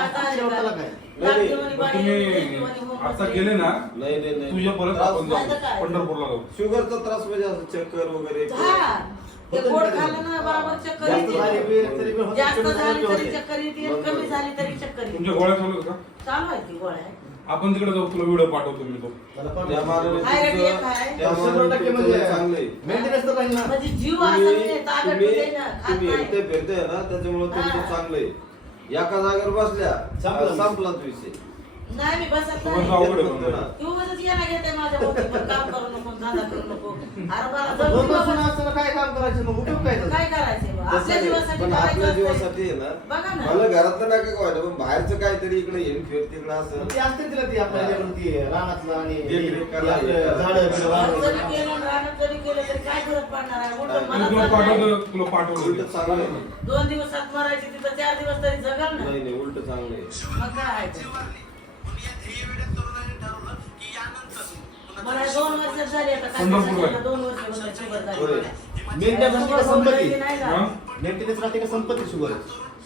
आता शेवटाला काय? नाही, लाडकीवाली पण बाई, तुम्ही मुलगी आता गेले ना नाही नाही नाही. तुझ्या परत त्रास- आपण जाऊ? पंढरपूरला जाऊ. शुगरचा त्रास म्हणजे असं चक्कर वगैरे हा. ते होतं गोड ना कधी? खाल्लं ना बरोबर चक्कर जास्त झाली येते वेळ तरी पण होतं, जास्त कमी झाली झाली तरी होते. चक्कर येते कमी झाली तरी चक्कर येते. तुमच्या गोळ्या चालू आहेत का? चालू आहे ती गोळ्या? आपण तिकडे जाऊ तुला व्हिडिओ पाठवतो मी तो. त्याला पण- त्या मानाने हाय रे, तुमचं- एक आहे. त्या शंभर मानाने टक्के तुमचं म्हणजे चांगलं आहे. मेंटेनन्स तर राहील ना. म्हणजे जीव असं तुम्ही नाही ताब्यात तुम्ही- ठेवते ना खात तुम्ही नाही. हिंडते फिरते ना त्याच्यामुळे तुमचं हा. चांगलं आहे एका जागेवर बसल्या संपला. संपलाच विषय नाही मी बसत नाही आहे ना. तू उगाचच यायला घेते माझ्या पण काम करू नको धंदा करू नको अरे मला आता जर दोन तुला वर्षानं असताना काय काम करायचं मग काय? काय करायचंय बा? तसं आपल्या नाही. जीवासाठी पण करायचं आपल्या असतंय. जीवासाठी आहे ना बघा ना. मला घरातलं नका काय वाटत पण बाहेरचं काहीतरी इकडे येईल फिर तिकडे असं ते असते तिला ती आपल्या लेवलवर ती रानातलं आणि ते करा, आपलं हे. झाडं बिडं. जरी केलं रानात जरी केलं तरी काय फरक पडणार आहे उलटं नाही, मी मला तुला चाललंय. पाठवतो तुला पाठवतो उलट चांगलं आहे दोन दिवसात मरायची तिथं चार दिवस तरी जगल ना नाही नाही उलट चांगलं आहे मग काय आहे ते? मला दोन वर्ष झाली आता काय पंढरपूर आहे. सांगितलं, दोन वर्ष होतं शुगर झाली होय. मला. मेंटेनन्स शुगर राहते का संपत्ती? बोलायची नाही हा? झालं. मेंटेनन्स राहते का? संपत्ती शुगर.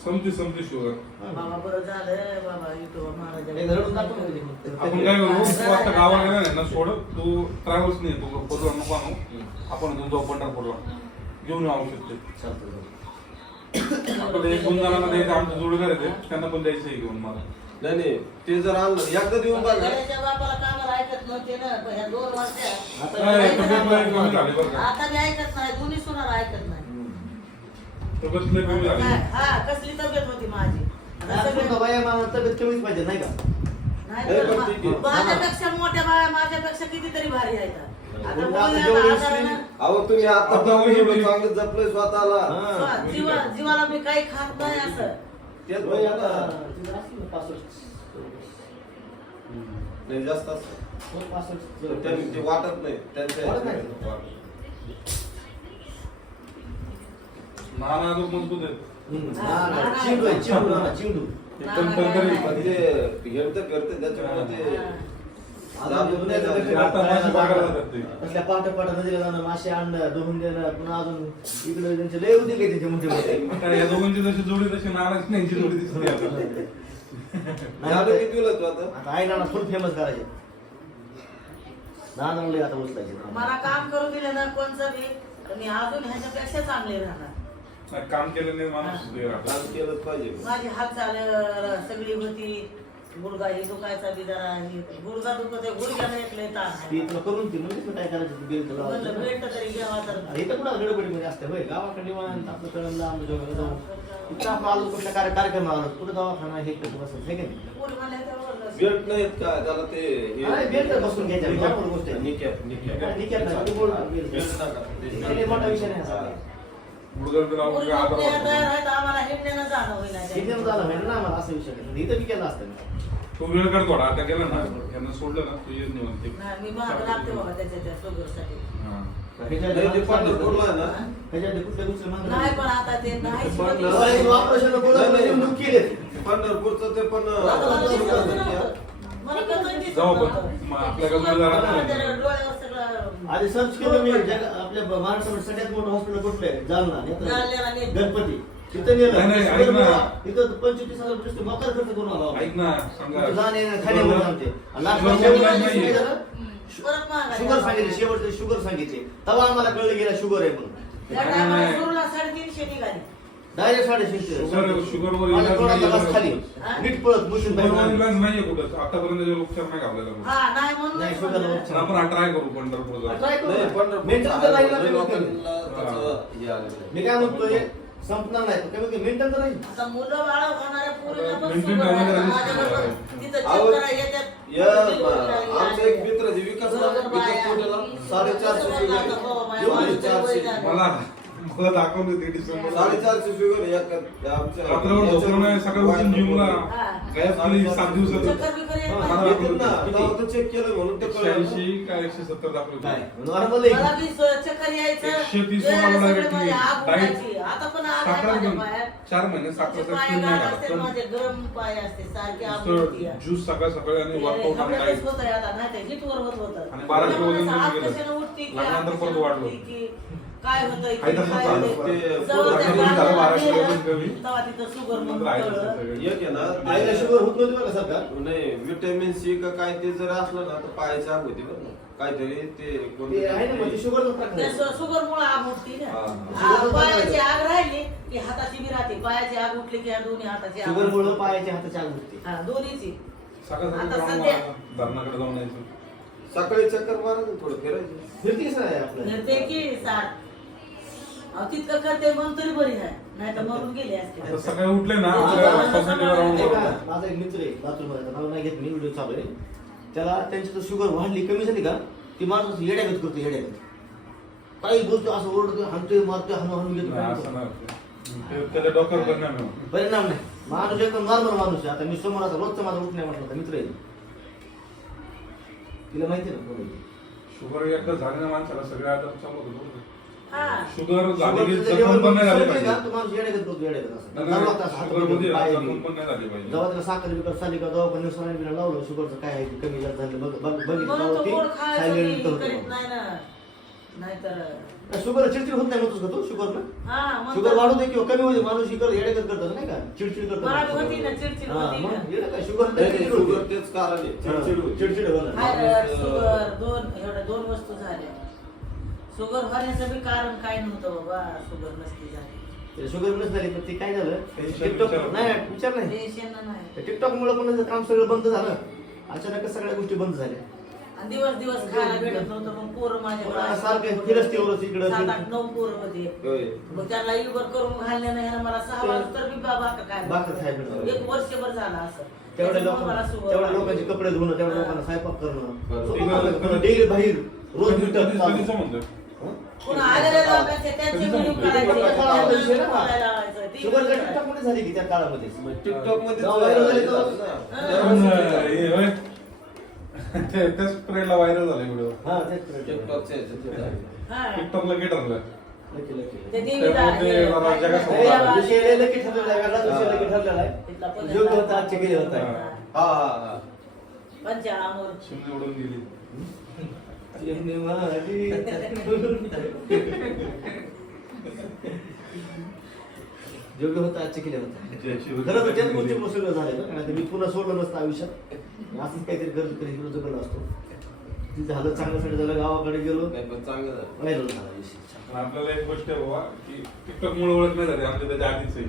समजी समजी शुगर. बाबा बरं झालं. बाबा इथं एक रडून दाखव ना महाराजा कधी. आपण काय करू? तू आता गावाला गेला नाही ना सोड. तू ट्रॅव्हल्स नाही तू पदर नको आणू. आपण इथून जाऊ पंढरपूरला. घेऊन येऊ औषध ते चालतं, चालतं. आपल्याला एक दोन जणांना द्यायचं आमचं जोडीदार आहे ते, त्यांना पण द्यायचं आहे घेऊन मला. नाही नाही ते जर आणलं एकदा देऊन बघा. गड्याच्या बापाला कामाला ऐकत नव्हते ना पण ह्या दोन वर्षात. आता काय, काय तब्येत लय कमी झाली बरं का आता मी ऐकत नाही दोन्ही सुनाला ऐकत नाही. तब्येत लय कमी झाली काय? हा कसली तब्येत होती माझी? आता तब्येत कमीच पाहिजे नाही का? नाही पण ठीक आहे. माझ्यापेक्षा मोठ्या बाया माझ्यापेक्षा कितीतरी भारी आहेत. आता आजारानं- अहो तुम्ही आता आता पण एवढं वही- चांगलं जपलंय स्वतःला. हा. स्वा- जीवा- जीवाला मी काही खात नाही असं. तेच बघा आता. नाही जास्त असतं त्यांनी ते वाटत नाही त्यांच्या वाटत नाही. नाना अजून मजबूत आहेत. चिंडू चिंडू चिंडू पण ते फिरतं फिरतं त्याच्यामुळे ते आता मासे बघायला जातात ते. कसल्या पाठ पाठ नदीला जाणं मासे आणणं धुवून देणं पुन्हा अजून इकडे त्यांचे लय उद्योग आहे त्यांचे मोठे मोठे काय या दोघांची जशी जोडी तशी नाराज नाही जोडी दिसते आता. किती वेळा आता? आता आई नाना फुल फेमस करायचे. लहान मुले आता उचलायचे. मला काम करू दिलं ना कोणचं बी तर मी अजून ह्याच्यापेक्षा चांगले राहणार. नाही, काम केलं नाही माणूस वेगळा राहतो. काम केलंच पाहिजे. माझी हात चाल सगळी होती. गुडगा हे दुखायचा बी जरा हे गुडगा दुखत गुडघ्याला एक लय ताण ती आहे. तुला करून ती म्हणजे काय करायचं ते बेल्ट म्हणलं लावायचं बेल्ट तरी घ्यावा तर अरे इथं कुठं गडबडीमध्ये असते होय गावाकडे निवांत आपलं कळलं आम्ही जोगाला जाऊ इथं आपलं आलो कुठल्या कार्य कार्यक्रम आलो कुठं दवाखाना हे करत बसत हे की नाही. बेल्ट नाहीत का त्याला ते हे- अरे, बेल्ट बसून घ्यायच्या, भरपूर गोष्टी आहेत. निकॅप, निकॅप. काय निकॅप नाही, तू बोल ना, बेल्ट. बेल्ट टाका. ते लय मोठा विषय नाही काय. तयार आहेत, आम्हाला हिंडण्यानं जाणं होईना एकदम झालं माहिती ना आम्हाला असा विषय नाही. इथं बी केलं असतं मी. तो वेळ कर थोडा आता गेला ना यांना सोडलं ना तू येत निवांत ते. नाही, मी महाग लागते बाबा त्याच्या त्या हा. ह्याच्या नाही, ते आहे ना ह्याच्या कुठल्या दुसऱ्या माणसाला- नाही पण आता ते नाही पण-. अरे, तू नेमणूक केली. पंढरपूरचं ते पण आता मला अं, शुगर नव्हतं. जाऊ आपण. मग आधी सर्च केलं मी जग- आपल्या महाराष्ट्रामध्ये सगळ्यात मोठं हॉस्पिटल कुठलं आहे? जालना. गणपती. तिथं नेलं. नाही, नाही, ऐक ना. तिथं पंचवीस हजार रुपये मकर खर्च करून आलो ऐक ना खाण्यामध्ये सांगते शुगर नाहीये. झालं? सांगितले शेवटचे शुगर सांगितले. तेव्हा आम्हाला कळलं गेला शुगर आहे म्हणून. साडेतीनशे निघाली. डायरेक्ट साडेतीनशे. शुगर- शुगरवर माझ्या खाली? नीट पळत इलाज नाहीये कुठं. आतापर्यंत उपचार नाही आपल्याला कुठं. हा नाही म्हणून नाही, शुगरला उपचार. आपण हा ट्राय करू पंढरपूरचं. तर राहिलं. मी काय म्हणतोय संपणार नाही. पण कमी कमी मेंटेन तर राहील आता मुलं बाळ होणाऱ्या पोरीला पण Maintain शुगर आहे. करायला माझ्याबरोबर तिथं check अहो, करायला येतात. या डिलिव्हरी मा- लागली आमचा आहे. एक मित्र आहे, विकास बरोबर विकास साडेचारशे चारशे. मला मला दाखवलं ते डिसेंबर साडेचारशे शुगर एका- आमच्या रात्रभर झोपलं नाही सकाळी उठून जिमला. गायब केली सात दिवसात चक्कर बिक्कर येत हा, नाही. येतील ना, तेव्हा तर चेक केलं म्हणून ते एकशे कळलं ना. ऐंशी का एकशे सत्तर दाखवलं होतं. नॉर्मल मला आहे बी स- चक्कर यायचं एकशे तीस जे वर मला सगळे direct माझे आग डाएट- उठायची. आता पण आग आहे साखर माझ्या घेऊन पायात. चार महिने माझे पाय असते, घालत. माझे गरम पाय असते सारखे आग नुसतं उठते. ज्यूस सकाळ सकाळी आणि ते वर्कआउट आणि एवढ्यातच डाएट होतंय आता, नाही ते हिटवर होत होतं. आणि बारा किलो त्यामुळे वजन आग कमी केलं. कशानं उठते की, लग्नानंतर आग परत कशानं वाढलं. उठते की, काय होतंय काही तसं काय चालू. होतंय. ते जवळ त्या पोटात झालं बाराशे गावाला वजन कमी. गेलं, तेव्हा तिथं शुगर नंतर म्हणून आहे कळलं. तसं सगळं. एक आहे ना आईला ते- शुगर होत नव्हती बघा सरकार नाही विटॅमिन सी का काय ते जर असलं ना तर पायाची आग होती बरं काहीतरी ते ते आहे ना म्हणजे त्या शुगर मुळे आग उठती ना हा, हा. आ, पायाची आग राहिली की हाताची बी राहते पायाची आग उठली की दोन्ही हाताची आग शुगर मुळे. पायाच्या हाताची आग उठते हा दोन्हीची सकाळ सकाळी आता जाऊन सध्या- मला धरणाकडे जाऊन यायचं सकाळी चक्कर मारायचं थोडं फिरायचं फिरतीच नाही ते की साठ अहो, तितकं करते म्हणून तरी बरी आहे. नाही तर मरून गेले आता असते सकाळी उठले ना आपल्या सोसायटीवर राऊंड ते का. माझा एक मित्र आहे बाथरूममध्ये नाव नाही घेत मी व्हिडिओ चालू आहे. त्याला त्यांची तर शुगर वाढली कमी झाली का? ती माणूस येड्यागत करतो येड्यागत काही बोलतो असं ओरडतो हाणतोय मारतोय हाणू हाणून घेतो नाही, काय असं करतो. नाही. ते- त्याच्या डोक्यावर परिणाम नाही. माणूस एकदम नॉर्मल माणूस आहे. आता मी समोर आता रोजचं माझं उठण्या म्हटलं होता मित्र आहे. तिला माहिती आहे ना कोण आहे? ती? शुगर एकदा झालेल्या माणसाला सगळे आजार चालू होतात हा शुगर झाली जखम पण नाही झाली पाहिजे. शुगरमध्ये जखम. पण नाही झाली जेव्हा त्याला साखर बिकर झाली का दवाखान्यात सलाईन बिलाईन लावलं शुगरचं काय आहे कमी जास्त झालं बघ- बघ- बघितलं होतं. नाहीतर शुगर चिडचिड होत नाही का तू शुगर ना हा शुगर वाढू दे किंवा कमी होते माणूस कर येडेगत करतात नाही का? चिडचिड करतात शुगर शुगर. तेच कारण आहे. चिडचिड. चिडचिड होणार. शुगर दोन एवढ्या दोन वस्तू झाल्या. शुगर होण्याचं बी कारण काय नव्हतं बाबा शुगर नसती झाली. शुगर नस झाली पण ते काय झालं? Tension टिकटॉक नाही विचार नाही. टेन्शन नाही. टिकटॉक मुळे पण त्याचं काम सगळं बंद झालं. अचानक सगळ्या गोष्टी बंद झाल्या. आणि दिवस दिवस खायला भेटत नव्हतं मग पोरं माझ्याकडे सारखं फिरस्तीवरच इकडं सात आठ नऊ पोरं होते. होय. मग त्याला इलभर करून घालण्यानं ह्यानं मला सहा वाजता तर मी बाबा काय भाकर खायला. एक वर्षभर झाला असं. तेवढ्या त्याच्यामुळे मला तेवढ्या. लोकांचे कपडे धुणं तेवढ्या हा. लोकांना स्वयंपाक. करणं डेली बाहेर रोज भेटत कधी- कधीचं म्हणतोय? त्यांचे हा. शुगर. टिकटॉकमध्ये झाली की त्या काळामध्ये? टिकटॉकमध्ये जेव्हा viral झाली तेव्हा- पण, होय. ते- तेच प्रेला व्हायरल झाले व्हिडिओ हा. हा. टिकटॉकला की ठरलं? हे- योग होता, केले होता. माझी. योग्य होता आजचे केले होता खरं तर त्याच गोष्टी. सगळं झालं ना मी पुन्हा सोडलं नसतं आयुष्यात असंच काहीतरी गरज कधी इकडं जगलं असतो ती झालं चांगल्यासाठी झालं गावाकडे गेलो नाही पण चांगलं झालं व्हायरल झाला विषय पण आपल्याला एक गोष्ट आहे बाबा की टिकटॉक मुळे ओळख नाही झाली आमच्या त्याच्या आधीच आहे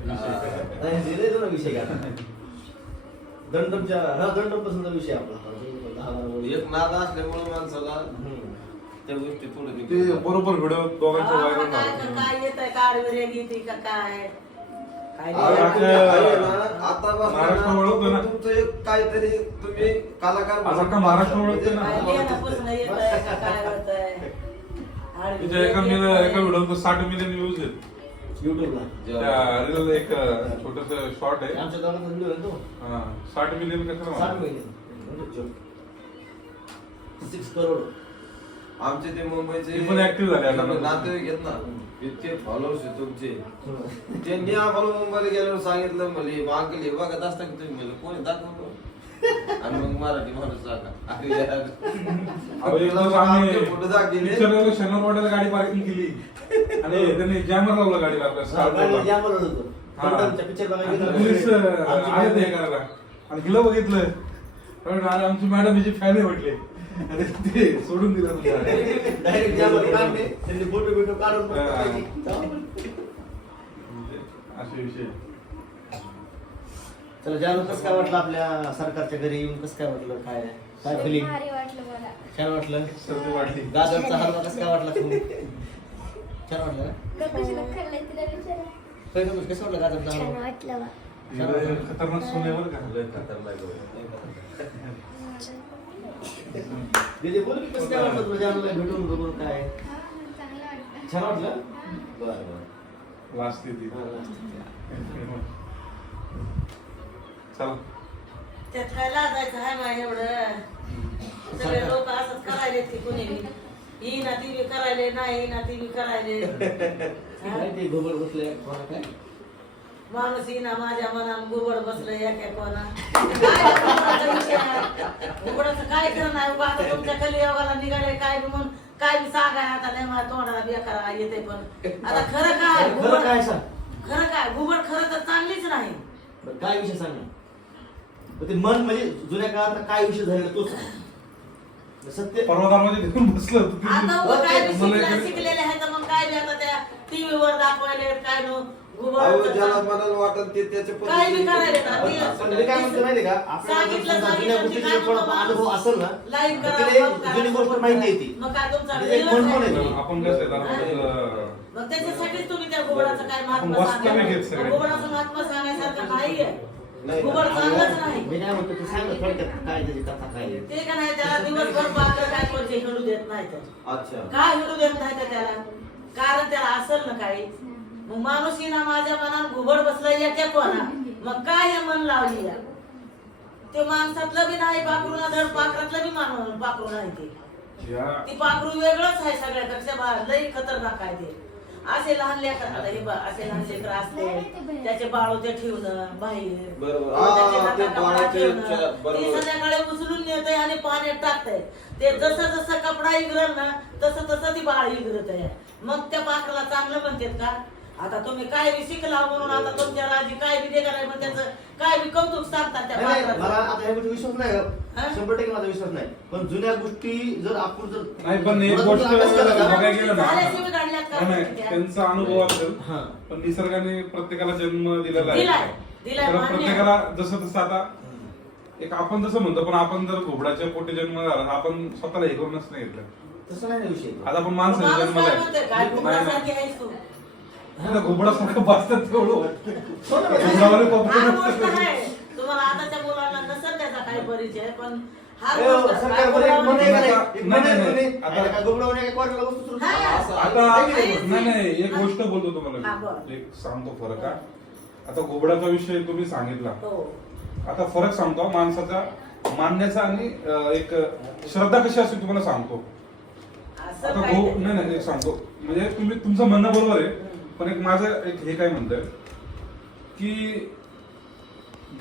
विषय. दंडमच्या हा दंडमपासूनचा विषय आपला हा. एक नाद असल्यामुळे माणसाला. त्या गोष्टी थोडं ते बरोबर व्हिडिओ दोघांचे व्हायरल काय झाले काय येत आहे कार वगैरे घेते का काय? काय नाही. महाराष्ट्र ओळखतो ना. बसताना तुमचं एक काहीतरी तुम्ही कलाकार आज अख्खा महाराष्ट्र ओळखतो ना. काय लिहिण्यापासून येत आहे का काय होत आहे आणि तिच्या एका मिलियन एका व्हिडिओ साठ मिलियन व्ह्यूज आहेत. युट्यूबला त्या रील एक छोटस शॉर्ट आहे. आमच्या गावात व्हिडिओ आहे तो? हा, साठ मिलियन कसं साठ? महिने सिक्स करोड. आमचे ते मुंबईचे ते पण active झाले आता. नातेवाईक आहेत ना. इतके फॉलोअर्स आहेत तुमचे. त्यांनी आम्हाला मुंबईला गेल्यावर सांगितलं म्हणजे अंकल हे बघत असता की तुम्ही? म्हणलं कोणी दाखवतो आणि मग मराठी माणूस सांगा अरे यार. अहो, एक गाडी पार्किंग केली. आणि त्यांनी जॅमर लावला गाडीला आपल्या हा. हा. पोलीस अं, आले ते हे करायला. आणि हिला बघितलं. आमची मॅडम हिची फॅन आहे म्हटले. ते सोडून दिलं जामवर काढले, त्यांनी फोटो बिटो काढून हा. म्हणजे असे विषय. चला जाणून कसं काय वाटलं आपल्या सरकारच्या घरी येऊन? कसं काय वाटलं? काय काय फिलिंग भारी वाटलं मला. छान वाटलं? सर्दी वाढली गाजरचा हलवा कसं काय वाटला तुम्ही छान वाटलं ना? कपाशीला खाल्लंय तिला विचारा पहिलं कसं वाटलं गाजरचा छान हलवा? वाटलं खतरनाक सोन्यावर का? खतरनाक. दीदी बोल की कसं काय वाटलं तुला जानूला भेटून बघून काय? हा, चांगलं वाटलं छान वाटलं? बरं बरं. वाचते ती. चला. त्यात काय लाजायचं आहे मा एवढं. सगळे लोक असंच करायले की कुणी. ही ना ती बी करायले नाही ना ती बी करायले. हा? काय ते घोबड बसले कोणा काय? माणूस ही ना माझ्या मनात गुरबड बसलं एका कोणा काय गुरबडाचा विषय आहे? गुरबडाचं काय खरं नाही उगा आता तुमच्या खाली योगाला निघाले काय बी म्हणून. काय बी सांगाय आता नाही मला तोंडाला बेकार येते पण. आता खरं काय खरं घुबड काय सांग? खरं काय घुबड खरं तर चांगलीच नाही. बरं, काय विषय सांग ना? मग ते मन म्हणजे जुन्या काळात काय विषय झालेला तो सांग. सत्य पर्वतामध्ये घेऊन बसलं होतं. ते. आता उभं काय बी शिकलेले आहेत तर मग काय बी आता त्या टीव्ही वर दाखवायले काय नो अहो, ज्याला घुबड मनाला वाटत ते त्याच्या काय बी करायला ना, पद्धतीने- ते- पण मी काय म्हणतो माहितीये का? आपल्याला जर सांगितलं- समजा सांगितलं जुन्या की गोष्टीचा काय जर थोडाफार म्हणतो अनुभव असेल ना लाईक तर करा, तिला फॉलो एक करा, जुनी गोष्ट माहिती येते. मग काय तुमचा म्हणजे एक दिवस गुण पण आहे. आहे. आपण कसं आहे जरा, मग त्याच्यासाठीच तुम्ही त्या घुबडाचं काय आपण महात्मा वास्तविक आहेत सगळे. सांगा घुबडाचं महात्मा सांगायसारखं नाहीये. नाही. घुबड चांगलंच नाही. मी काय म्हणतो ते सांग ना थोडक्यात काय त्याची कथा काय आहे. ते का नाही त्याला दिवसभर काय कोणते हिडू देत नाही तर अच्छा. काय हिडू देत नाही तर त्याला? कारण त्याला असेल ना काही. मग माणूस ना माझ्या मनात घुबड बसला येते कोणा? मग काय हे मन लावली या? ते माणसातलं बी नाही पाखरू ना धड पाखरातलं बी माणूस पाखरू नाही ते. या. ती पाखरू वेगळंच आहे सगळ्यापेक्षा बा- लई खतरनाक आहे ते. असे लहान लेकर हे असे लहान लेकर असते त्याचे बाळू ते ठेवणं बाहेर. संध्याकाळी उचलून नेत आणि पाण्यात टाकतंय. ते जसं जसं कपडा इगरल ना तसं तसं ती बाळ इगरत आहे. मग त्या पाखराला चांगलं म्हणतात का? आता तुम्ही काय बी शिकला म्हणून आता तुमच्या राजी काय बी देणार आहे मग त्याचं काय बी कौतुक सांगतात त्या नाही, नाही, मला आता ह्या गोष्टी विश्वास नाही हा? शंभर टक्के माझा विश्वास नाही पण जुन्या गोष्टी जर आपण जर नाही पण एक थोडा गोष्ट थोडा अभ्यास केला ना, बघायला गेलं ना झाल्याशिवाय काढल्यात का नाही, नाही, त्या? त्यांचा अनुभव असेल हा. पण निसर्गाने प्रत्येकाला जन्म दिलेला दिलाय, आहे दिलाय, तर मान्य आहे. प्रत्येकाला जसं तसं आता एक आपण जसं म्हणतो पण आपण जर घोबडाच्या पोटी जन्म झाला तर आपण स्वतःला हे करूनच नाही घेतलं तसं नाही ना विषय आता आपण माणसाचा माणूस जन्म काय म्हणतोय? काय आहे घुबडासारखी आहेस तू घोबडासारखं बसतात तेवढं. तुम्हाला आताच्या मुलांना नसेल त्याचा काही परिचय पण ए, गोष्ट- सरकारवर एक. गोष्ट बोलतो तुम्हाला. एक सांगतो फरक हा. आता घोबडाचा विषय तुम्ही सांगितला. हो. आता फरक सांगतो माणसाचा मानण्याचा आणि एक श्रद्धा कशी असते तुम्हाला सांगतो. असं आता नाही. नाही नाही एक सांगतो. म्हणजे तुम्ही तुमचं म्हणणं बरोबर आहे. पण एक माझं एक हे काय म्हणतंय की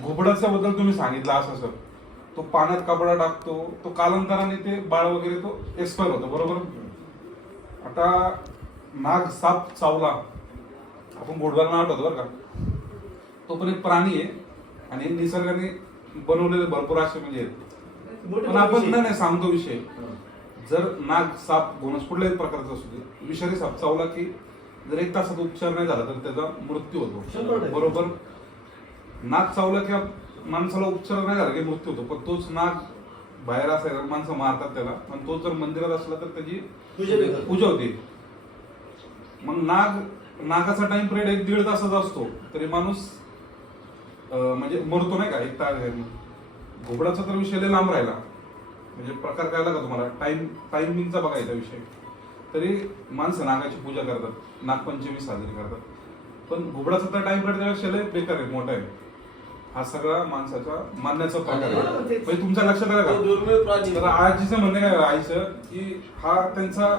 घोबडाच्या बद्दल तुम्ही सांगितलं असं सर. तो पाण्यात कपडा टाकतो तो कालांतराने ते बाळ वगैरे तो एक्सपायर होतो बरोबर? आता नाग साप चावला. आपण घोडव्याला नाव ठेवतो बरं का? तो पण एक प्राणी आहे आणि निसर्गाने बनवलेले भरपूर असे म्हणजे पण आपण. नाही सांगतो विषय. जर नाग साप घोणस कुठल्याही प्रकारचा असू दे विषारी साप चावला की जर एक तासात उपचार नाही झाला तर त्याचा मृत्यू होतो. बरोबर? नाग चावला की माणसाला उपचार नाही झाला की मृत्यू होतो पण तोच नाग बाहेर असायला माणसं मारतात त्याला आणि तो जर मंदिरात असला तर त्याची पूजा होते. मग नाग नागाचा टाइम पिरियड एक दीड तासाचा असतो तरी माणूस म्हणजे मरतो नाही का एक तास घोबडाचा तर विषय लांब राहिला. म्हणजे प्रकार कळला का तुम्हाला? टाइम टायमिंगचा बघायचा विषय. तरी माणसं नागाची पूजा करतात नागपंचमी साजरी करतात. पण घोबडाचा तर टाइम त्यापेक्षा लय बेकार आहे मोठा आहे. हा सगळा माणसाचा मानण्याचा प्रकार आहे. म्हणजे तुमच्या लक्षात आलं का? दुर्मिळ प्राणी. तर आजीचं म्हणणं काय आईचं की हा त्यांचा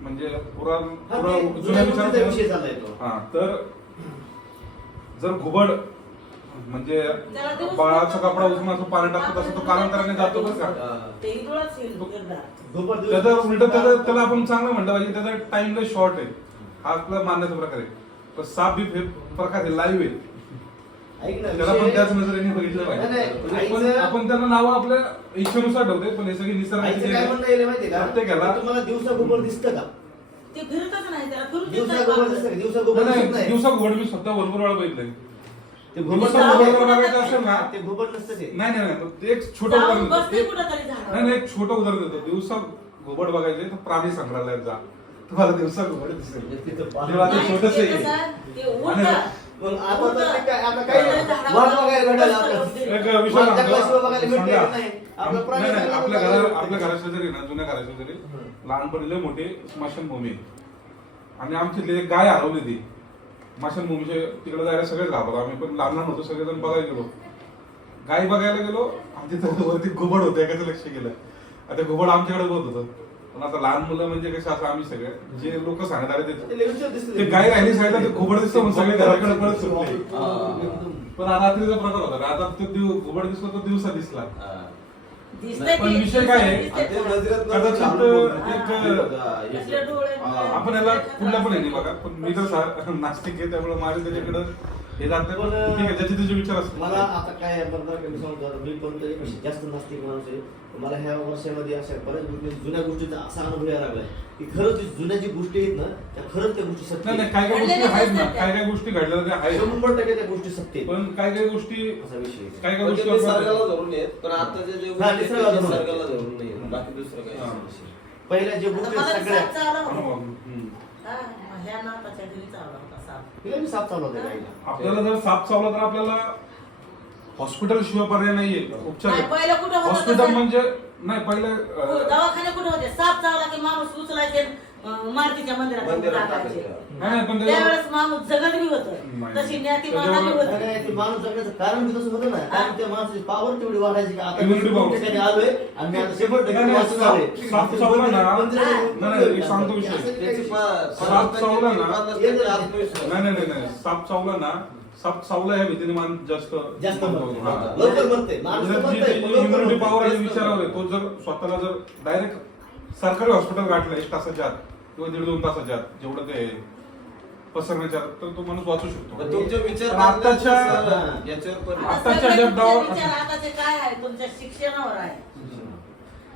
म्हणजे पुरा पुरा ते जुन्या विचार. हा तर जर घुबड म्हणजे बाळाचा कपडा उचलून असं पाणी टाकतो तसं तो कालांतराने जातो बरं का? हा. त्याचं उलट त्याला त्याला आपण चांगलं म्हटलं पाहिजे. त्याचा टाइम लय शॉर्ट आहे. हा आपला मानण्याचा प्रकार आहे. पण साप हे प्रकार आहे. लाईव्ह आहे. ऐक ना, त्याला पण त्याच नजरेने बघितलं पाहिजे. पण आपण त्यांना नावं आपल्या इच्छेनुसार ठेवते पण हे सगळी निसर्गाची का? प्रत्येकाला- तुम्हाला दिवसा गोबर दिसतं का? ते फिरतच नाही त्याला फिरून दिवसा गोबर. दिसतं दिवसा गोबर दिवसा घोड मी स्वतः भरपूर वेळा बघितलंय. ते बघायचं असेल ना ते घोबर नसतं ते नाही नाही नाही ते एक छोटं जाऊन उदाहरण देतो. बसते एक- कुठंतरी झाडावर. नाही नाही एक छोटं उदाहरण देतो दिवसा घोबड बघायचे तर प्राणी संग्रहालयात जा तुम्हाला दिवसा घोबड दिसेल तिथं पहा. तेव्हा ते नाही, छोटंसं ते आहे. कसं, ते उलटं. आणि- मग आता तर ते काय आता उलटं. काही झाडावर वाघ बघायला भेटायला बसतं आपल्याला. बसते. एक विषय सांगतो. बघायला सांगा. नाही. आपलं आम- प्राणी नाही, नाही, संग्रहालयात आपल्या घरा. आपल्या घराशेजारी ना जुन्या घराशेजारी लहानपणी लय मोठे स्मशानभूमी आहे. आणि आमची एक गाय हरवली ती स्मशानभूमीचे तिकडे जायला सगळेच घाबरतो आम्ही पण लहान लहान होतो सगळेजण बघायला गेलो. गाय बघायला गेलो आणि तिथं वरती घुबड होतं एकाचं लक्ष गेलं. आता घुबड आमच्याकडे बोलत होतं. पण आता लहान मुलं म्हणजे कसे असं आम्ही सगळे जे लोक सांगत आले ते गाय राहिली साईडला ते घुबड दिसतं म्हणून सगळे घराकडे सुटले. हा. पण हा रात्रीचा प्रकार होता. आता तो घुबड दिसला तो दिवसा दिसला. दिसतंय पण ते, विषय काय आहे? दिसतंय ते थोडं. नजरेत कदाचित नजरेत एक कसले डोळे हा. आपण याला कुठल्या पण आहे नाही बघा पण मी तर सा- नास्तिक आहे त्यामुळे माझे त्याच्याकडं हे जात नाही. पण ठीक आहे ज्याचे त्याचे विचार मला असतात आता काय आहे बरं का मी सांगतो मी पण त्याच्यापेक्षा जास्त नास्तिक माणूस आहे मला ह्या वर्षामध्ये अशा बऱ्याच गोष्टी जुन्या गोष्टीचा असा अनुभव यायला लागलाय की खरंच जी जुन्या जी गोष्टी आहेत ना त्या खरंच त्या गोष्टी सत्य नाही आहेत. काय काय गोष्टी आहेत ना. काय काय गोष्टी घडलेल्या त्या आहेत शंभर टक्के त्या गोष्टी सत्य आहेत. पण काय काय गोष्टी असा विषय. काय काय गोष्टी आपण- धरून येत पण आताच्या जे गोष्टी आहेत, निसर्गाला धरून. नाही. बाकी दुसरं. नाही. पहिल्या आता गोष्टी आहेत सगळ्या. हा. आपल्याला जर साप चावला तर आपल्याला हॉस्पिटल शिवाय पर्याय नाहीये उपचार नाही, पहिलं कुठं होतं हॉस्पिटल तसं? म्हणजे नाही पहिले हो, अं, दवाखाने कुठे होते साप चावला की माणूस उचलायचे अं, मारुतीच्या मंदिरात मंदिरात टाकायचे टाकायचं. नाही नाही, पण त्यावेळेस माणूस जगत बी होत नाही. तशी ज्ञाती माता बी होत ते माणूस जगण्याचं कारण बी तसं होतं ना कारण त्या माणसाची पावर तेवढी वाढायची की आता मी Immunity शंभर power. ठिकाणी आलोय आणि मी आता शंभर नाही, टक्के नाही, वाचून साप- आलोय. साप चावला ना- मंदिरात- नाही, नाही, एक सांगतो विषय. असं काही साप चावला ना- आत्मविश्वास. नाही नाही नाही नाही साप चावला ना चावला ह्या भीतीने मान जास्त जास्त. हा. लवकर लवकर इम्युनिटी. पॉवर आणि जास्त विचारावर आहे. तो जर स्वतःला जर डायरेक्ट सरकारी हॉस्पिटल गाठलं एक तासाच्या आत किंवा दीड दोन तासाच्या आत जेवढं ते पसरण्याच्या आत, तर तो माणूस वाचू शकतो पण तुमचे विचार पण आत्ताच्या- करण्याचं याच्यावर पण आता आताच्या सगळे जगदावर- तुमचे विचार आताचे काय आहे तुमच्या शिक्षणावर आहे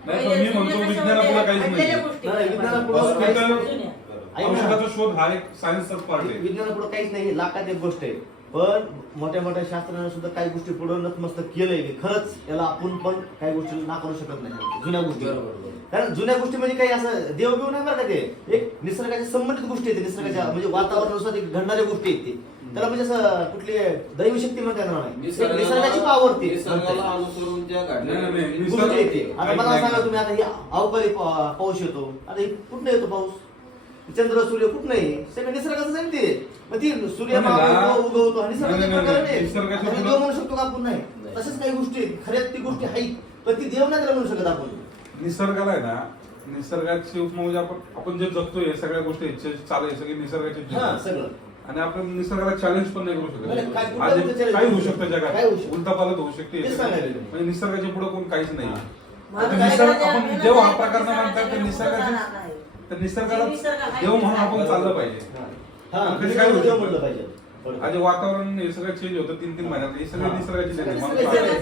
नाही मी म्हणतो विज्ञानापुढे काहीच घडलेल्या नाही गोष्टी नाही, विज्ञानापुढं जुन्या. काहीच जुन्या. ऐक ना. औषधाचा शोध हा एक सायन्सचाच पार्ट आहे विज्ञानापुढे काहीच नाही लाखात एक गोष्ट आहे पण मोठ्या मोठ्या शास्त्राने सुद्धा काही गोष्टी पुढे नतमस्तक केलंय की खरंच याला आपण पण काही गोष्टी नाकारू शकत नाही. जुन्या गोष्टी. बरोबर, बरोबर. कारण जुन्या गोष्टी म्हणजे काही असं देव बिव नाही बरं का ते? एक निसर्गाच्या संबंधित गोष्टी आहेत निसर्गाच्या म्हणजे वातावरणानुसार एक घडणाऱ्या गोष्टी आहेत ते. त्याला म्हणजे असं कुठली दैवशक्ती म्हणता येणार नाही. निसर्गाची पावर ती. गोष्टी आहेत ते. आता मला. सांगा तुम्ही आता ही अवकाळी पाऊस येतो. आता हे कुठनं येतो पाऊस? चंद्र सूर्य कुठं नाही. सगळं निसर्गाचं आहे ना ते. मग ती सूर्य. मावळतो, उगवतो निसर्गाचा नाही, नाही, प्रकार नाही. नाही निसर्गाच्या देव म्हणू शकतो का आपण? नाही. तशाच काही गोष्टी आहेत. खऱ्यात ती गोष्टी आहेत. पण ती देव नाही त्याला म्हणू शकत आपण. निसर्गाला आहे ना निसर्गाची उपमा म्हणजे आपण आपण जे जगतोय हे सगळ्या गोष्टी चालू आहे सगळी निसर्गाची. हा सगळं. आणि आपण निसर्गाला चॅलेंज पण नाही करू नाही, काय- शकत आज होऊ शकतं जगात? होऊ शकतं? उलटा पालट होऊ शकते. तेच सांगायला म्हणजे निसर्गाच्या पुढे कोण काहीच नाही. हा. आता निसर्ग आपण आहे, जेव्हा हा प्रकार निसर्गाच्या निसर्गाची. तर निसर्गाला जे निसर्ग आहे देव म्हणून आपण. चाललं पाहिजे हा कधी काय देव शकतं? म्हणलं पाहिजे आज वातावरण हे सगळं चेंज होतं तीन तीन महिन्यात हे सगळे हा. निसर्गाची देण आहे. माणूस. आहे.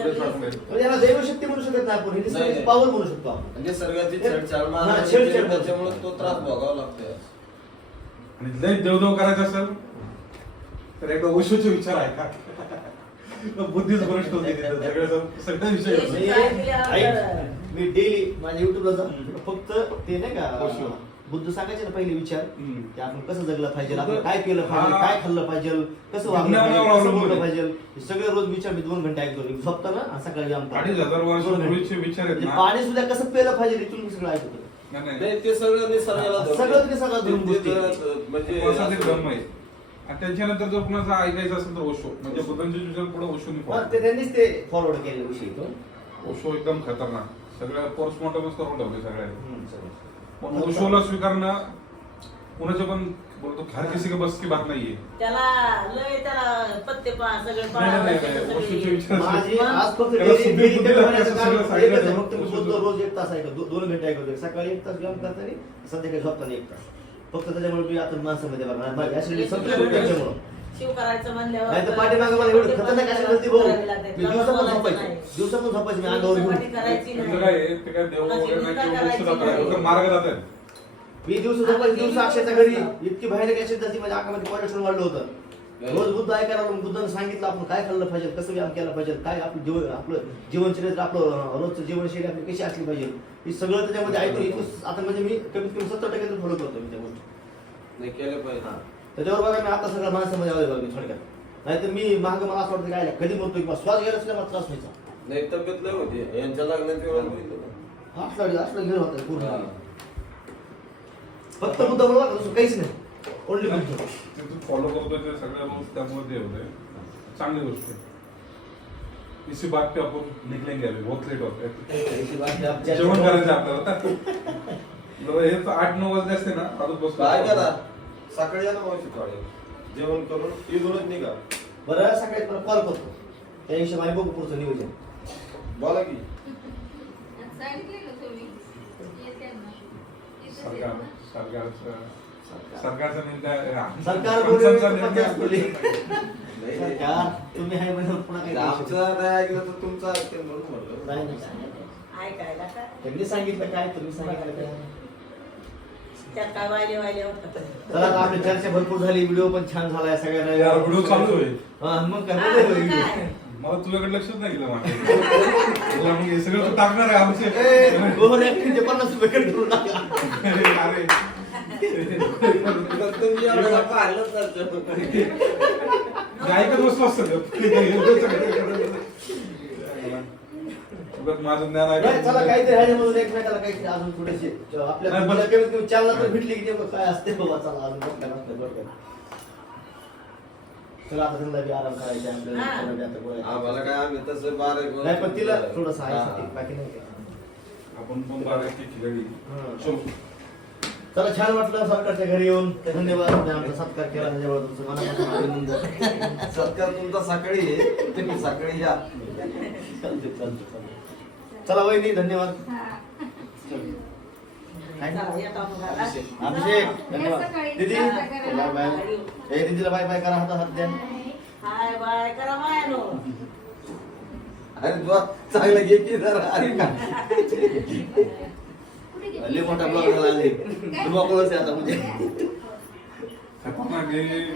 पुढे. म्हणजे याला दैवशक्ती म्हणू शकत नाही आपण हे नाही, नाही. पावर म्हणू शकतो आपण निसर्गाची छेडछाड हा, मानवाची छेडछाड. केली, त्याच्यामुळे तो त्रास भोगावा लागतोय आणि लय देवदेव करायचं असेल तर एकदा ओशोचे विचार आहे का बुद्धीच भ्रष्ट होते तिथं. सगळं सगळं विषय होते. ऐक, मी डेली माझ्या युट्यूबला जाऊन फक्त ते नाही का ओशो. बुद्ध सांगायचे ना पहिले विचार. की आपण कसं जगलं पाहिजे आपण काय केलं पाहिजे. काय खाल्लं पाहिजे कसं वागलं पाहिजे कसं बोललं. पाहिजे सगळे रोज विचार मी दोन घंटे ऐकतो. झोपताना सकाळी म्हणजे ना. पाणी सुद्धा कसं पेलं पाहिजे इथून मी सगळं ऐकतो नाही, ते सगळं निसर्गाला सगळं. निसर्गाला म्हणजे आणि त्यांच्यानंतर जर कुणाचं ऐकायचं असेल तर ओशो. म्हणजे बुद्धांच्या विचार पुढे ओशोनी हा, ते त्यांनीच ते फॉरवर्ड तो. ओशो एकदम खतरनाक. सगळ्या पोस्टमॉर्टमच करून ठेवले सगळ्या हम्म, सगळं. पण ओशोला स्वीकारणं कुणाचे पण बोलतो हर किसी के बस की बात नाहीये. त्याला लय त्याला पत्ते पा सगळे सगळे- माझी? आज फक्त कमी सगळं एकच आहे. फक्त मी बोलतो रोज एक तास ऐकतो. दोन घंटे ऐकतो. सकाळी एक तास व्यायाम करताना संध्याकाळी झोपताना एक तास. फक्त त्याच्यामुळे मी आता माणसामध्ये बघणार. माझी संपली त्याच्यामुळं. शिव करायचं म्हणल्यावर नाही तर पाठीमागे मला एवढं खतरनाक भाऊ. मी झोपायचो नाही. दिवसातून झोपायचो मी अंगावर घेऊन. चपाती करायची त्यांचं नाही. काय आहे, ते काय देव कोणाची वगैरे नाही निंदा किंवा करायची मोक्ष जातात. नाही. फक्त मार्ग जातात. मी दिवस झोपायचो दिवस अक्षरच्या घरी इतकी बाहेर ऍसिड झाली माझ्या अंगामध्ये कोलेस्ट्रॉल वाढलं होतं. रोज बुद्ध ऐकायला लागलो. बुद्धाने सांगितलं आपण काय खाल्लं पाहिजे? कसं व्यायाम केला पाहिजे? काय आपलं जीवन आपलं जीवनचरित्र आपलं अं, रोजचं जीवनशैली आपली कशी असली पाहिजे? हे सगळं त्याच्यामध्ये ऐकून आता म्हणजे मी कमीत कमी सत्तर टक्के फॉलो करतो मी त्या गोष्टी. नाही केलं पाहिजे. त्याच्यावर बघा मी आता सगळं माणसामध्ये आलोय बघा मी थोडक्यात. नाहीतर मी महाग मला असं वाटतं काय कधी म्हणतो किंवा श्वास घ्यायला सुद्धा मला त्रास व्हायचा. नाही तब्येत लय होती. यांच्या लग्नात. असला असला घेऊन होता. हा. पूर्ण. फक्त मुद्दा बघा दुसरं काहीच नाही. ओनली बुद्ध ते तू फॉलो करतोय ते सगळ्या त्यामुळे ते होते चांगली गोष्ट आहे. इसी बात पे आपण निकलेंगे अभी बहुत लेट होते जेवण करायचं आपल्याला. हे आठ नऊ वाजले असते ना अजून बस काय करा? सकाळी या ना मावशी जेवण करून इथूनच निघा. बरं सकाळी मला कॉल करतो. त्या हिशोबाने बघू पुढचं नियोजन. बोला की. सरकार. सरकारचं सरकारचा निर्णय सरकार पंचांचा निर्णय. नाही, नाही. सरकार तुम्ही आहे म्हणून पुन्हा काही करू शकत आमचं नाही. ऐकलं तर तुमचं ऐकते म्हणून म्हटलं नाही नाही. ऐकायला काय त्यांनी सांगितलं काय? तुम्ही सांगितलं काय? त्यात काय वायले वायले होतात चला आता आपली चर्चा भरपूर झाली व्हिडिओ पण छान झालाय सगळ्यांना यार, व्हिडिओ चालू आहे. हा, मग काय हा, बोलू मग व्हिडिओ. काय? मला तुझ्याकडे लक्षच नाही गेलं माझ्या तुला मग हे सगळं तू टाकणार आहे ए, आमचे ऍक्टिंगचे पन्नास रुपये कट करून टाका. अरे तुम्ही ऐकत बसलो असतं उगाच माझं ज्ञान नाही, चला ऐकत काहीतरी ह्याच्यामधून एकमेकाला काहीतरी अजून थोडेसे आपल्या नाही, पण- कमीत कमी चालना तर भेटली की नेमकं काय असते बाबा चला अजून बघ काय नसतं, बघ काय. चला आता त्यांना बी आराम करायचा आहे आपल्याला हा. त्यांना बी आता बोलायचं. आम्हाला काय आम्ही तसं बारीक नाही पण तिला थोडस आहे हा. साठी, बाकी नाही काय. आपण पण बारा एक खिचडी हं. चल. चला छान वाटलं सरकारच्या घरी येऊन धन्यवाद तुम्ही आमचा सत्कार केला त्याच्याबद्दल तुमचं मनापासून अभिनंदन सत्कार तुमचा सकाळी आहे तुम्ही सकाळी या चालते चालते चालते चला वहिनी धन्यवाद। हा. अभिषेक धन्यवाद। दीदी. बाय बाय ए दीदीला बाय बाय करा हातात हात द्या हाय बाय करा मायानो अरे तुला चांगलं घे की जरा अरे का? कुठे गेली? लय मोठा ब्लॉग झाला आले ब्लॉगवरच आहे आता म्हणजे हे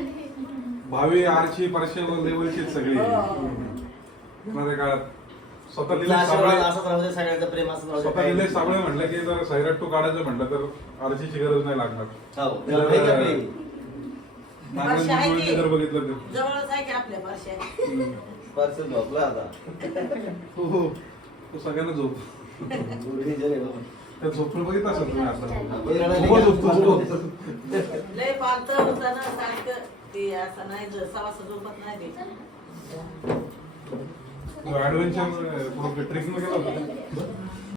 भावी आरची परशे लेवलची सगळी. हो. येणाऱ्या काळात स्वतः दिले आशीर्वाद साबळे. असाच राहू दे सगळ्यांचं प्रेम असंच राहू स्वतः दे साबळे म्हटलं की जर सैराट टू काढायचं म्हटलं तर आरचीची गरज नाही लागणार. हो, आहे आहे की? जर बघितलं तर. जवळच आहे की आपल्या परश्या पार्सल झोपला आता. हो, हो. तो सगळ्यांना झोप. गुरुजी जय हो. त्या झोपून बघित असेल तुम्ही आता. मी रडायला खूपच गेलो. झोपतो झोपतो. लय पालत होता ना सारखं. ते असं नाही ज- सवास झोपत नाही ते. ऍडव्हेंचर कुठं ट्रिपनं गेला